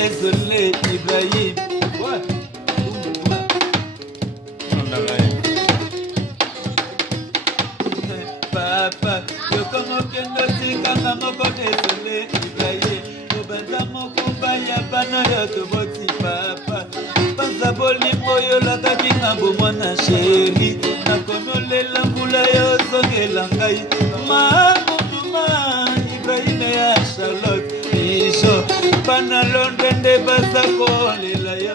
Désolé, Ibrahim. Papa, yo como que no tika moko désolé, Ibrahim. Obanza moko baya bana yo to boti papa. Banza boli moyo la kabinga bo mwana chéri. Na kono le lambula yo zongela ngai. Ma Ibrahim ya Charlotte. Isho pana London de basako lela yo.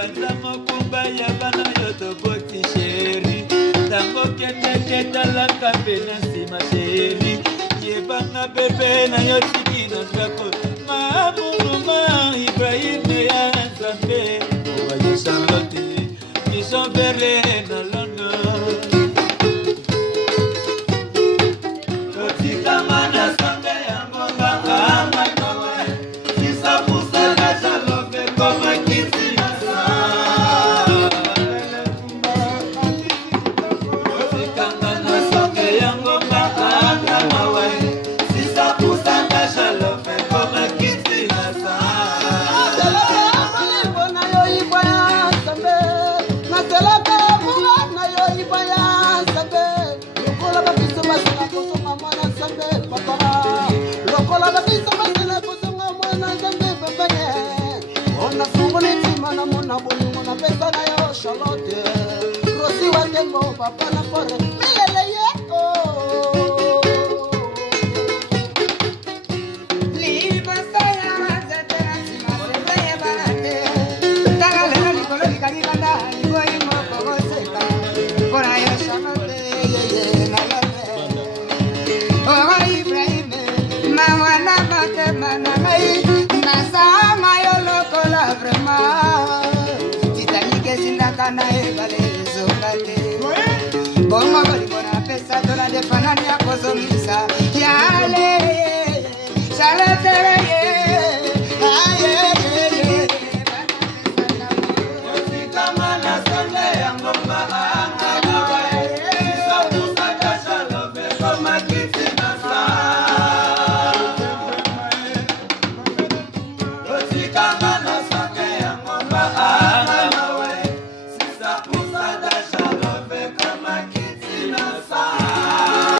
Obanza mokumba ya bana yoto boti chéri. Tango kende ketala kapena sima chéri. Yebanga bebe na yotiki na ndako. Mama Ibrahim ya Nzambe. Obaye Charlotte, Mission Berlin na London. Kotika mana songe ya mbonga kama nawe. Sisa pusa na jalope koma kisi na saa. Kotika mana songe ya mbonga kama nawe. Sisa pusa na jalope koma kisi na saa. Na yo iba ya Nzambe. Na telaka mula na yo iba ya Nzambe. Lokola babiso basina kusonga mwana Nzambe papa. Lokola babiso basina kusonga mwana Nzambe papa. Ona sungu ni tima na muna bulungu na pesa na yo Charlotte. Rosi wa tembo papa na kore. Milele ye oh. Liba saya zatera sima sebeye barate. Tagale na likolo likagikanda ligoyi moko goseka. Kora yo Charlotte ye na lale. Oh Ibrahim mawana mate manamai. Nasama yo lokola vraiment. Titanic zindakana ebale zongate. Bongo bali bona pesa dola de fanani ya kozongisa.